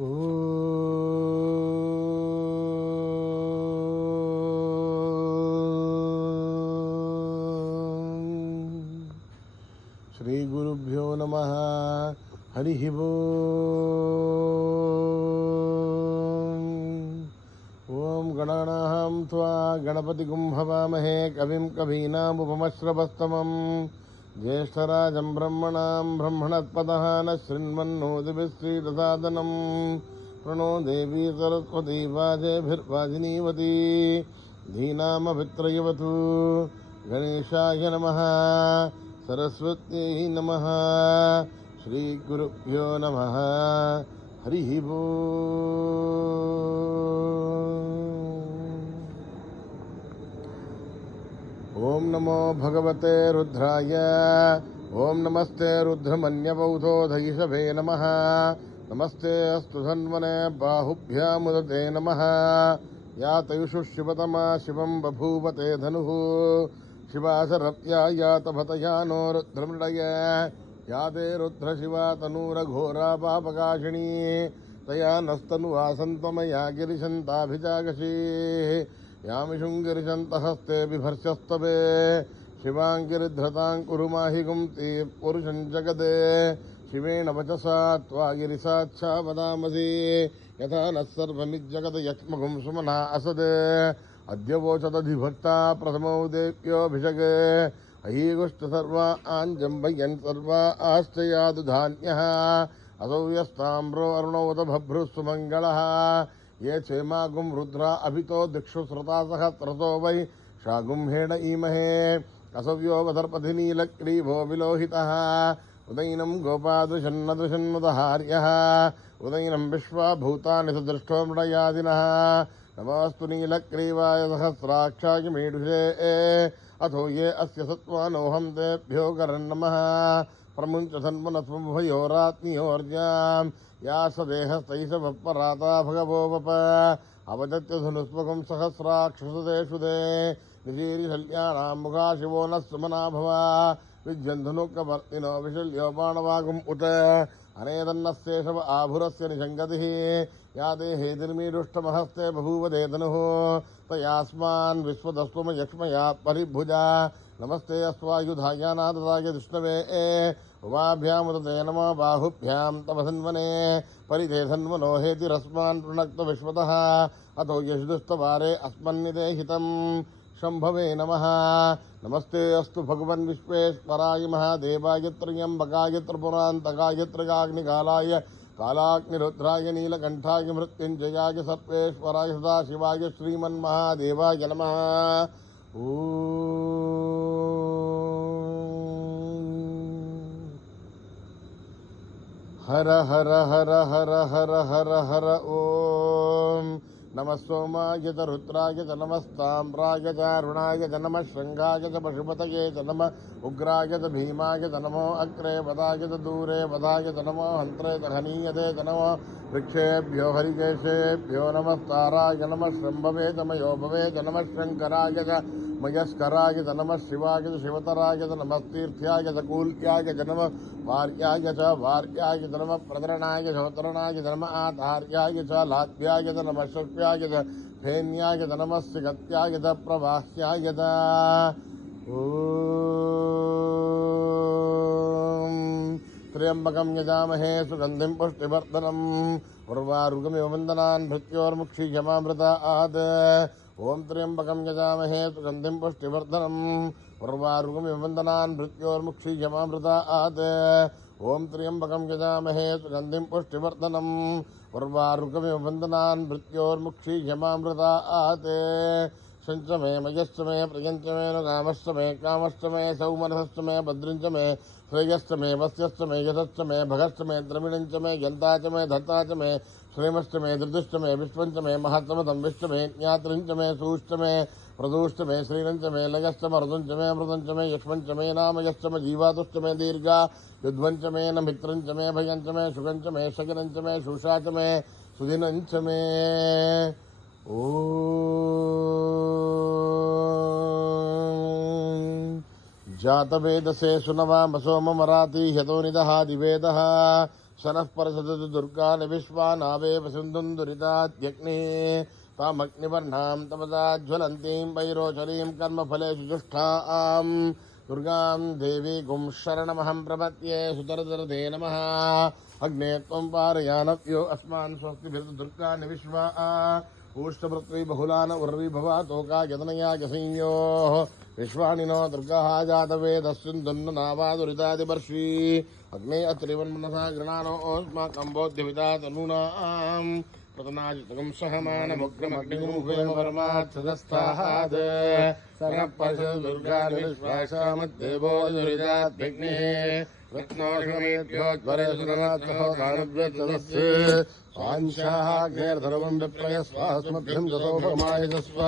శ్రీ గురుభ్యో నమః. హరి ఓం గణానాం త్వా గణపతిగుం హవామహే కవిం కవీనాముపమశ్రవస్తమం జ్యేష్ఠరాజం బ్రహ్మణాం బ్రహ్మణస్పతః న శృణ్వన్నోతిభిశ్రీదసాదనం ప్రణో దేవీ సరస్వతీ వాజేభిర్వాజినీవతి ధీనామభిత్రయవతు. గణేశాయ నమః. సరస్వత్యై నమః. శ్రీ గురుభ్యో నమః. హరి ఓం నమో భగవతే రుద్రాయ. ఓం నమస్తే రుద్రమన్యవౌధోధైషభే నమః. నమస్తే అస్తు ధన్వనే బాహుభ్యాముదతే నమః. యా తయుషు శివతమా శివం బభూవతే ధనుః. శివాసరత్యా యాతభతయానో రుద్రమృడయ. యాదే రుద్రశివా తనూరఘోరా పాపకాశినీ. తయా నస్తనువాసంత్వమయా గిరిశంతాభిజాగశీ. యామిషుం గిరిశంతహస్తే బిభర్షస్తవే. శివాంగిరిధృతాం కురు మాహిగుం తీ పురుషం జగదే. శివేణ వచసా త్వా గిరిసాక్షా వదామసి. యథా నస్సర్వమిజ్జగత యక్ష్మగుం సుమనా అసదే. అద్య వోచదధిభక్తా ప్రథమౌ దేవ్యోభిషగే. అహీగుష్ట సర్వా ఆంజంబయన్ సర్వా ఆశ్చయాదు ధాన్యః. అసౌ యస్తామ్రో అరుణౌత భభ్రుస్సు మంగళః. ये क्षेमागुं रुद्रा अभितो दिक्षु श्रुता सहस्रतो वै शागुं हेड ईमहे. असव्योऽवदर्पधि नीलग्रीवो विलोहितः. उदैनं गोपादृशन्नदृशन्मुदहार्यः. उदैनं विश्वाभूतानि सदृष्टो मृडयादिनः. नमोऽस्तु नीलग्रीवाय सहस्राक्षाय मीढुषे. अथो ये अस्य सत्त्वानोऽहं तेभ्यो करन्नमः. प्रमुञ्च सन्मनस्वभयोरात्मीयोर्जाम्. या सदेहस्तैषवपराता भगवो वप. अवदत्य धनुष्मकं सहस्राक्षसुदेषु दे. निशीरिशल्याणां मुखा शिवो नः सुमना भव. विद्यन्धनुकवर्तिनो विशल्यो बाणवागुम् उत. अनेदन्नस्येषव आभुरस्य निषङ्गतिः. या देहेतिर्मीरुष्टमहस्ते बभूव दे धनुः. तयास्मान् विश्वदस्त्वमयक्ष्मया परिभुजा. नमस्ते अस्वायुधायानाददाय विष्णवे. उमाभ्यामुदते नमो बाहुभ्यां तव धन्वने. परिधे धन्वनो हेतिरस्मान् प्रणक्त विश्वतः. अतो यशुदुस्तवारे अस्मन्निदेहितं शम्भवे नमः. नमस्ते अस्तु भगवन् विश्वेश्वराय महादेवाय त्र्यम्बकाय त्रिपुरान्तकाय त्रिकाग्निकालाय कालाग्निरुद्राय नीलकण्ठाय मृत्युञ्जयाय सर्वेश्वराय सदाशिवाय श्रीमन्महादेवाय नमः. हर हर हर हर हर हर हर ओम. नमः सोमाय च रुद्राय च नमस्ताम्राय च अरुणाय च नमः शृंगाय च पशुपतये च नमः उग्राय च भीमाय च नमो अग्रे वदाय च दूरे वदाय च नमो हन्त्रे च हनीयते च नमो वृक्षेभ्यो हरिकेशेभ्यो नमस्ताराय नमः शम्भवे च मयोभवे च नमः शङ्कराय च मयस्कराय च नमः शिवाय च शिवतराय च नमस्तीर्थ्याय च कूल्याय च नमः वार्याय च वार्याय च नमः प्रतरणाय शोतरणाय च नमः आधार्याय च लाभ्याय च नमः शक्याय च फेन्याय च नमः सिगत्याय च प्रवाह्याय च. त्र्यम्बकं यजामहे सुगन्धिं पुष्टिवर्धनम्. उर्वारुकमिव वन्दनान् भृत्योर्मुक्षीयमामृतात्. ओं त्र्यम्बकं यजामहे सुगन्धिं पुष्टिवर्धनम्. उर्वारुकमिव वन्दनान् भृत्योर्मुक्षीयमामृतात्. ओं त्र्यम्बकं यजामहे सुगन्धिं पुष्टिवर्धनम्. उर्वारुकमिव वन्दनान् भृत्योर्मुक्षीयमामृतात्. शञ्च मे मयश्च मे प्रियञ्च मे नुकामश्च मे कामश्च मे सौमनसश्च मे भद्रञ्च मे श्रेयश्च मे वस्यश्च मे यशश्च मे भगश्च मे द्रविणञ्च मे गन्ता च मे धत्ता च मे श्रेमश्च मे धृतश्च मे विश्वञ्च मे महत्तमतं विश्व मे ज्ञातृञ्च मे सूश्च मे प्रदूश्च मे श्रीरञ्च मे लयश्च मर्दुञ्च मे अमृतञ्च मे यक्ष्मञ्च मे नामयश्च मे जीवातुश्च मे दीर्घा युध्वञ्च मे न मित्रञ्च मे भयञ्च मे शुकञ्च मे शकिनञ्च मे शूषा च मे सुदिनञ्च मे. जातवेदसे सुनवाम सोममराति ह्यतो निदः दिवेदः. शनः परसदतु दुर्गान् विश्वानावेव सिन्धुं दुरिताद्यग्निः तामग्निवर्णां तपसाज्वलन्तीं वैरोचनीं कर्मफलेषु जुष्टां दुर्गां देवीगुं शरणमहं प्रपद्ये सुतरतरते नमः अग्ने त्वं पारयानव्यो अस्मान् स्वस्तिभिर्तु दुर्गान् विश्वा ऊष्टपृथ्वी बहुलान उर्वी भवातोका यतनया यसंयोः विश्वानिनो दुर्गः जातवेदस्सिन्धुन्न नावादुरितादिवर्षी अग्ने अत्रिवन्मनसा गृणानोऽस्माकं बोध्यविता तनूनां प्रतनाजितकं सहमानमुग्रमग्निगुमुखेम परमात्सदस्ताहात् सर्वपरिषद दुर्गान् विश्वासामद्देवो दुरिताद्विग्निः रत्नोषमेभ्योज्वरे सुरनाथो दानव्यजलस्य पाञ्चाग्नेर्धर्मं विप्रयस्वास्मभ्यं दशोभमायजस्व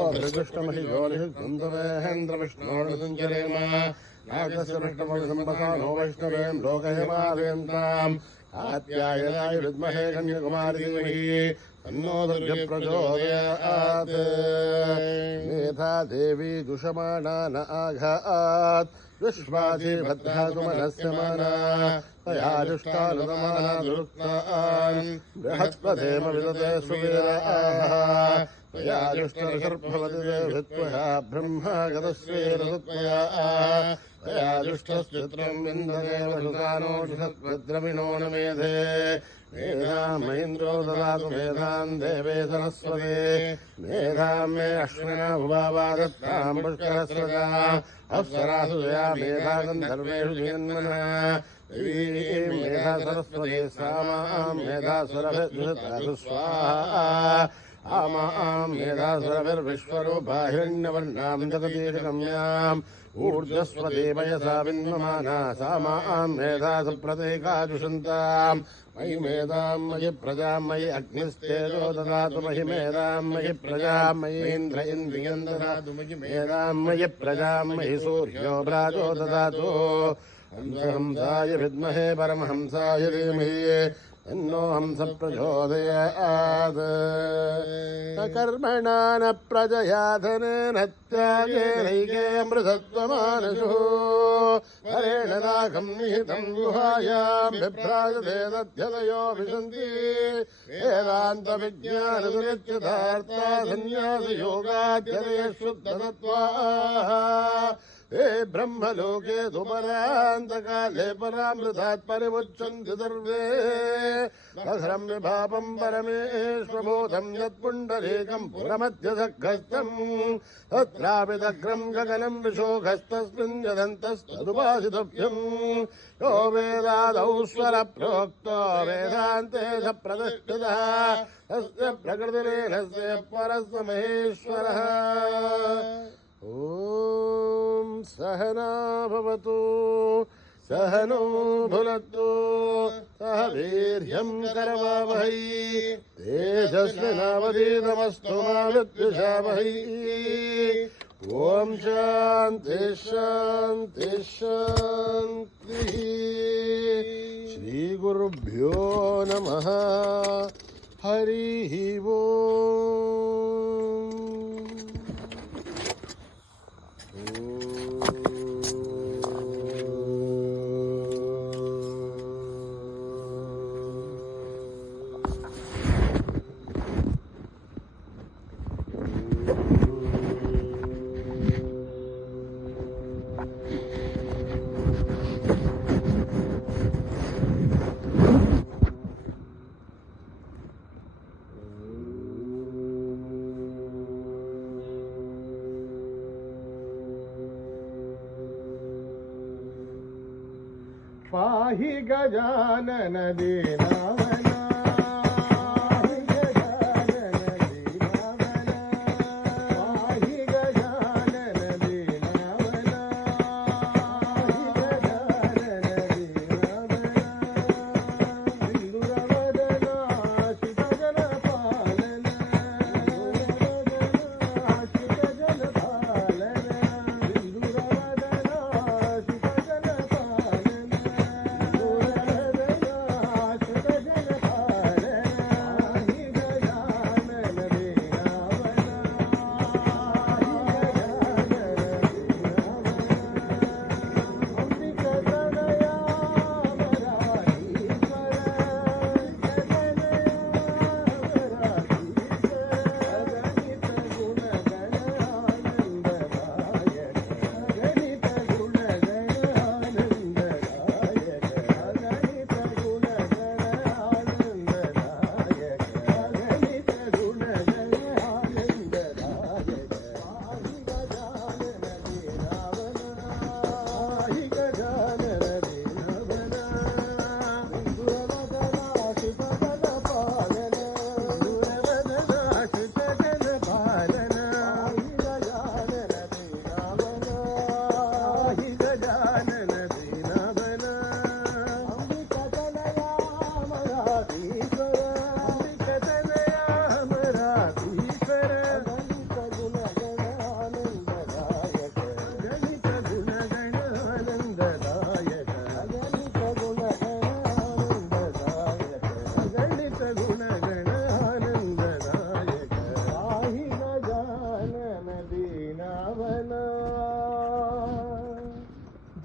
ओदृष्टमहिजोनिषुन्दवेन्द्रविष्णोर्सञ्चरेम नागस्य विष्णुमसम्पदा नो वैष्णवें लोकहिमालयन्ताम् आत्यायनाय विद्महे कन्याकुमारी धीमहि तन्नो दुर्गः प्रचोदयात् मेधा देवी दुषमाणा न आघात् विश्वासी भद्रासु मनस्य माना तया जुष्टानुदमाना दुरुक्तान् बृहस्पतेम विदते सुवीराः तया जुष्टर्षर्भवति देवत्वया ब्रह्मा गतस्वेरसत्वया तया जुष्टश्चित्रं विन्ददेव सुतानोषुषद्रविणो न मेधे मेधां महीन्द्रो ददातु मेधां देवे सरस्वते मेधां मे अश्विना भुवावा दत्तां पुष्करस्वजा अप्सरासु जया मेधा गन्धर्वेषु जन्मनः मेधा सरस्वती सामां मेधा सुरभिर्दुषतासु स्वाहा आमां मेधा सुरभिर्विश्वरूपा हिरण्यवर्णां जगदीशगम्याम् ऊर्जस्वती वयसा विन्ममाना सामां मेधा सुप्रतीकाजुषन्तां मयि मेधां मयि प्रजां मयि अग्निस्तेजो ददातु मयि मेधां मयि प्रजां मयि इन्द्र इन्द्रियं ददातु मयि मेधां मयि प्रजां मयि सूर्यो भ्राजो ददातु हंसहंसाय विद्महे परमहंसाय धीमहि तन्नो हंस प्रचोदयात् कर्मणा न प्रजया धनेन त्यागेनैके मृतत्वमानसुः हरेण नागं निहितं गुहायां बिभ्राजते तद्यतयो विशन्ति वेदान्तविज्ञानसुनिश्चितार्था सन्न्यासयोगाद्यते शुद्धतत्त्वाः हे ब्रह्मलोके दुपरान्तकाले परामृतात् परिमुच्यन्ति सर्वे सहस्रं विभावं परमेश्वरबोधं यत्पुण्डरीकं पुरमध्यसखस्थम् तत्रापि दग्रं गगनं विशोकस्तस्मिन् यदन्तस्तदुपासितव्यम् यो वेदादौ स्वरप्रोक्तो वेदान्ते स प्रतिष्ठितः तस्य प्रकृतिरेणस्य परस्य महेश्वरः ॐ सहना भवतु सहनो भुनक्तु सह वीर्यं करवावहै तेजस्विनावधीतमस्तु मा विद्विषावहै ॐ शान्ति शान्ति शान्तिः श्रीगुरुभ्यो नमः हरिः ओम् पाहि गजानन दीनावना पाहि गजानन दीनावना पाहि गजानन दीनावना पाहि गजानन दीनावना सिंदूरवदना शिवजन पालन सिंदूरवदना शिवजन पालन सिंदूरवदना शिवजन पालन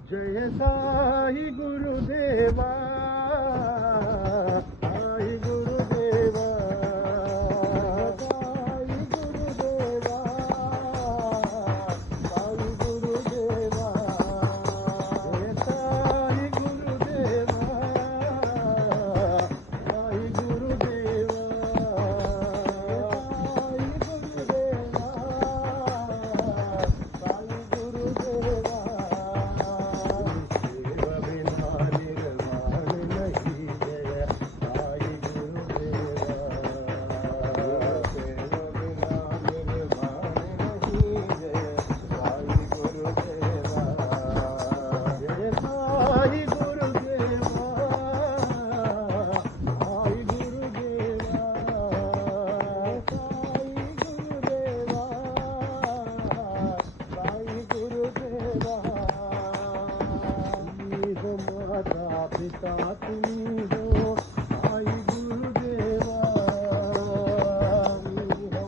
जय साई गुरुदेवा साई गुरुदेवा साई गुरुदेवा साई गुरुदेवा जय साई गुरुदेवा साई गुरुदेवा साई गुरुदेवा साई गुरुदेवा पिता तुम हो साई गुरुदेवा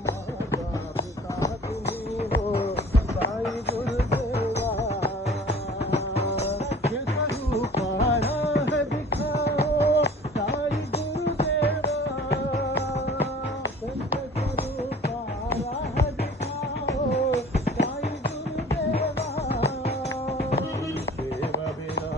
हमारा पिता तुम हो साई गुरुदेवा ये स्वरूप राह दिखाओ साई गुरुदेवा संत स्वरूप राह दिखाओ साई गुरुदेवा सेवा बिना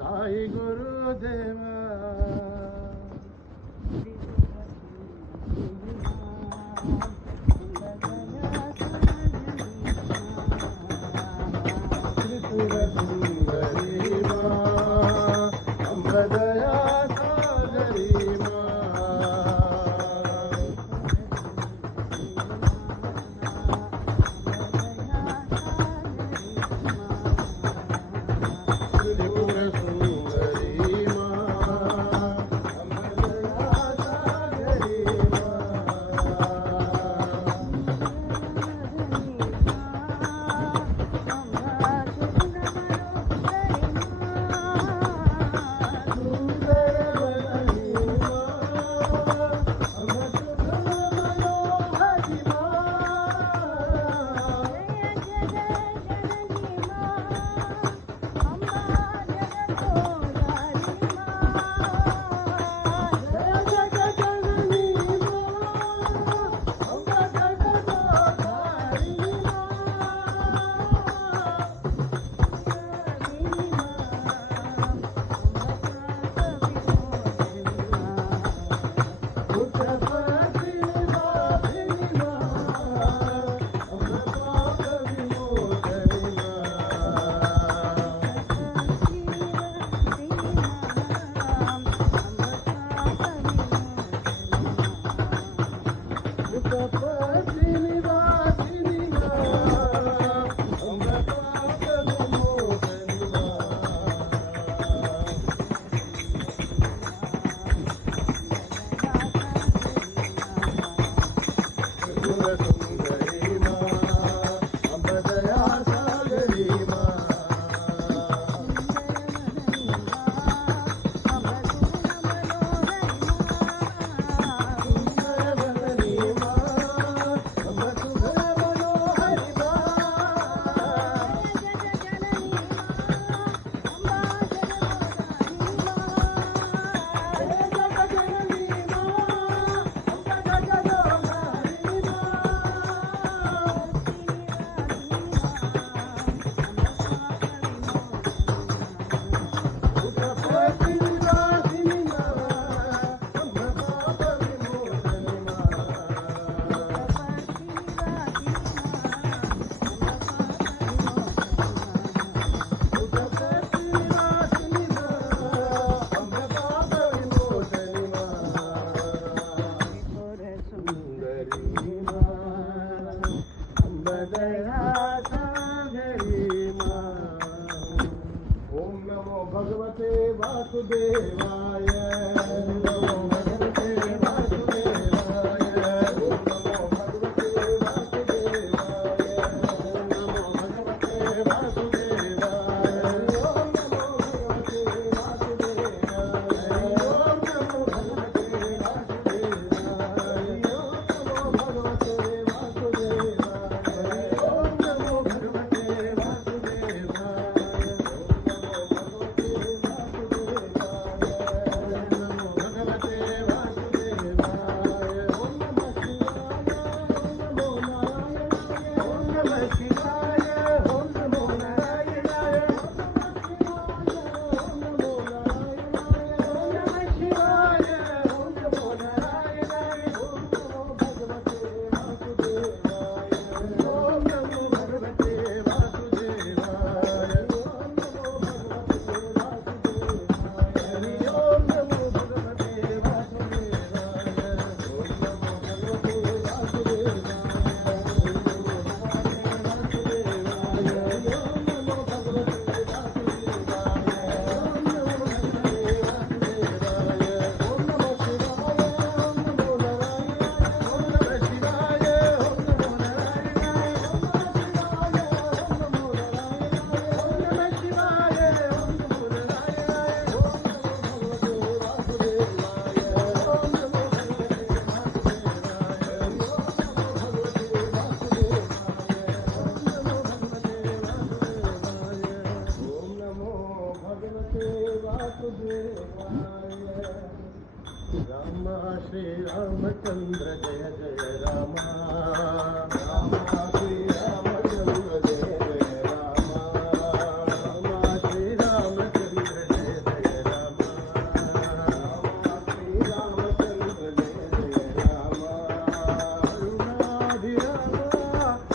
साई गुरुदेवा त्रिपुर सुंदरी माँ अम्बदया सागरी माँ ఓం నమో భగవతే వాసుదేవాయ. ఓం నమో భగవతే వాసుదేవాయ. ఓం నమో భగవతే వాసుదేవాయ. ఓం నమో భగవతే వాసుదేవాయ. ఓం నమో భగవతే వాసుదేవాయ. ఓం నమో భగవతే వాసుదేవాయ. ఓం నమో భగవతే వాసుదేవాయ. ఓం నమో భగవతే రామ శ్రీరామచంద్ర జయ జయ రామ. రామ శ్రీరామచంద్ర జయ జయ రామ. రామ శ్రీరామచంద్ర జయ జయ రామ. రామ శ్రీరామచంద్ర జయ జయ రామ. కరుణాభిరామ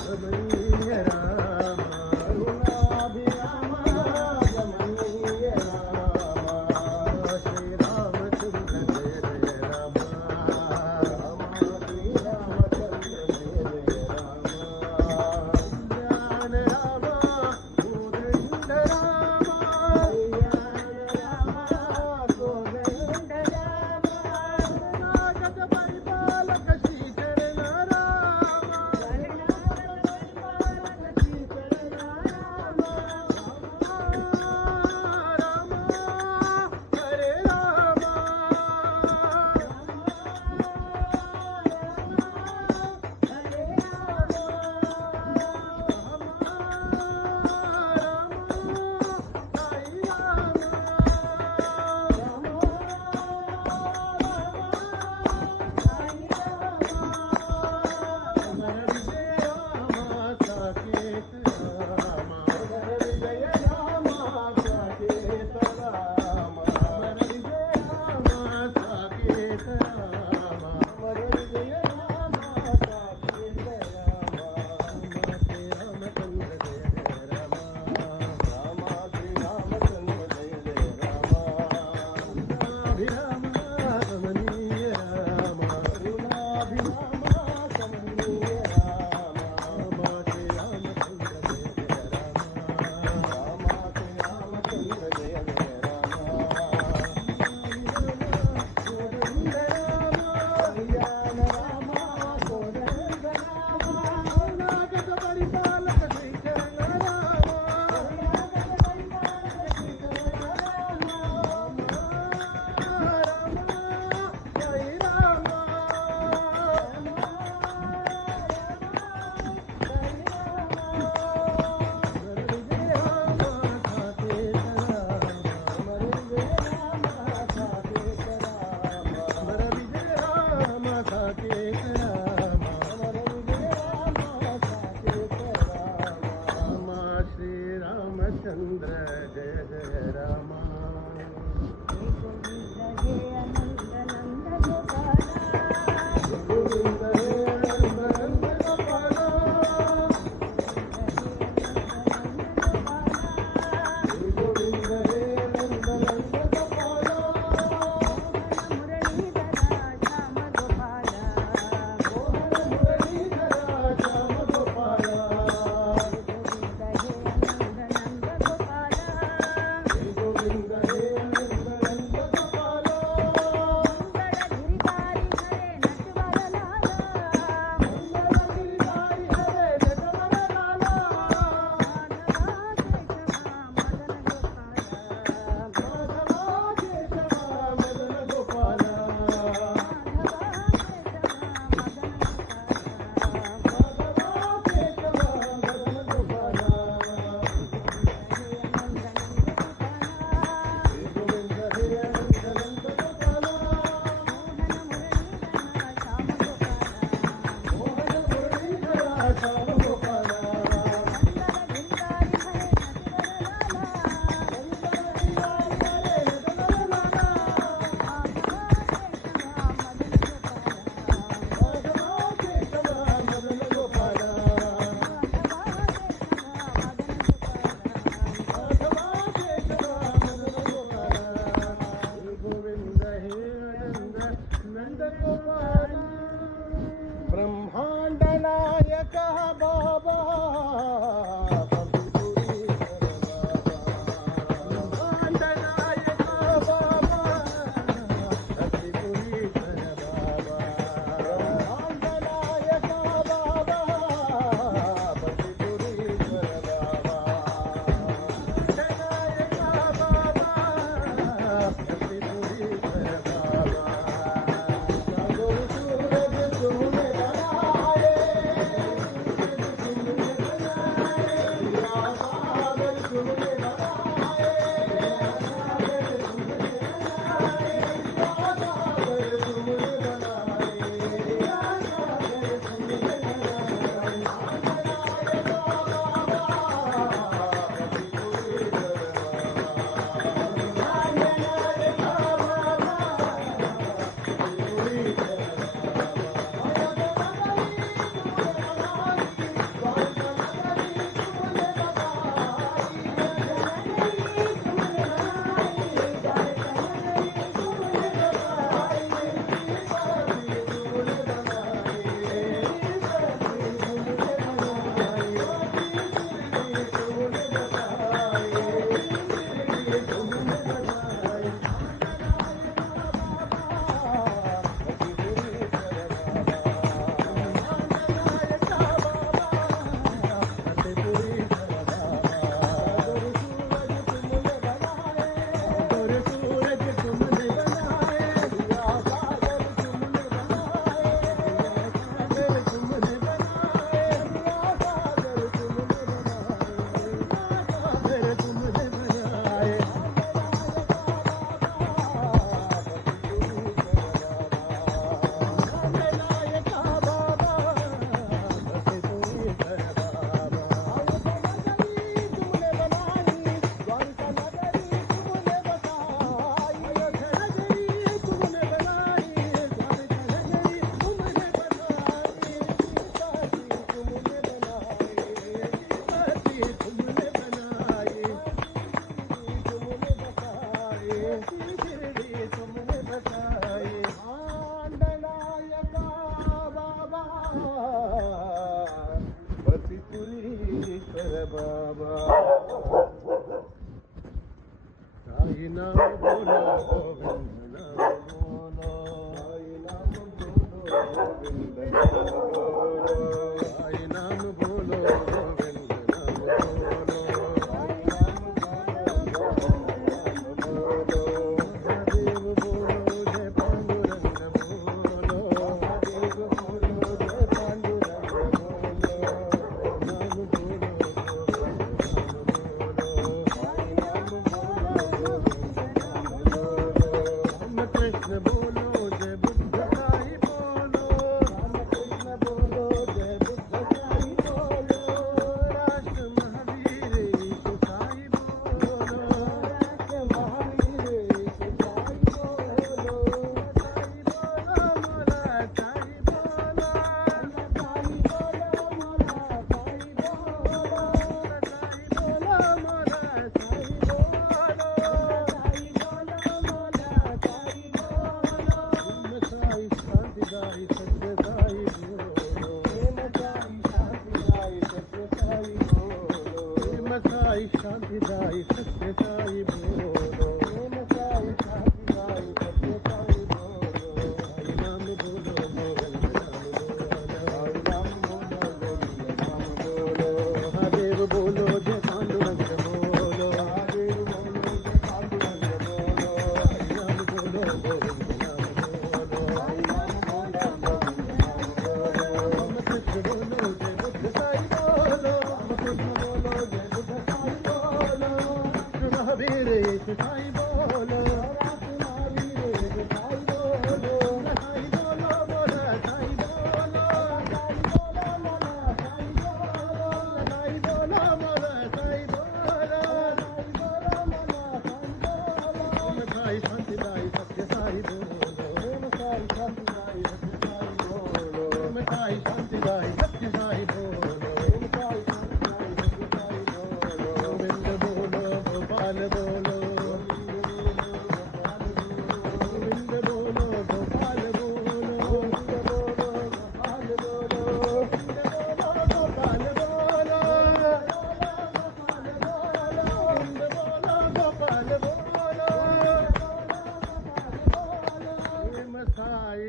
రమణీయ రామ. కరుణాభిరామ రమణీయ రామ. శ్రీరామచంద్ర జయ జయ రామ. రామ శ్రీరామచంద్ర జయ జయ రామ.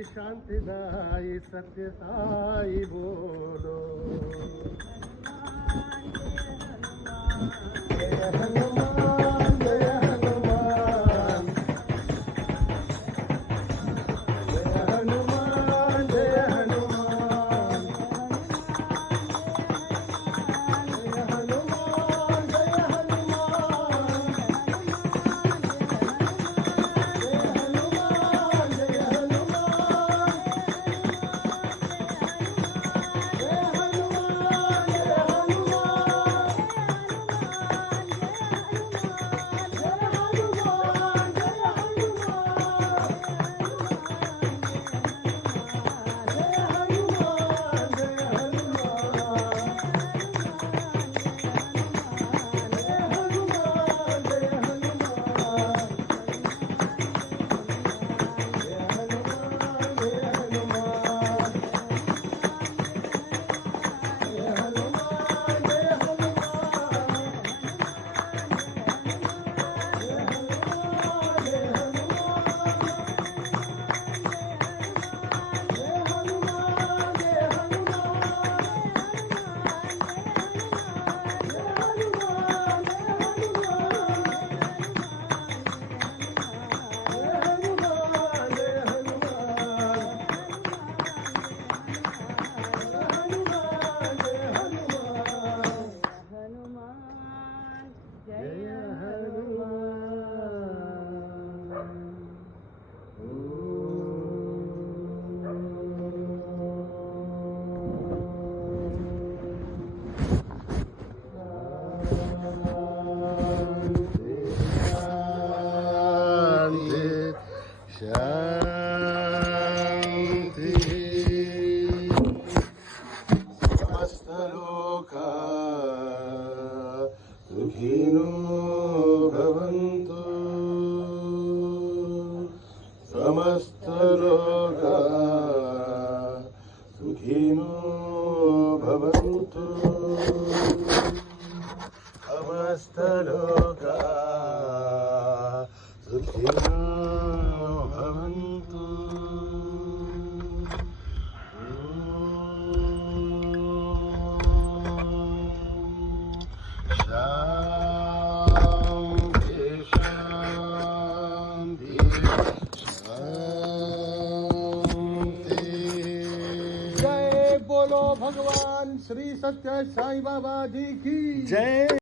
शांतिदायी सत्य साई बोलो। जय हनुमान जय हनुमान जय हनुमान जय हनुमान जय हनुमान जय हनुमान सुखिनो भवन्तु। शांति शांति शांति। जय बोलो भगवान श्री सत्य साई बाबा जी की जय।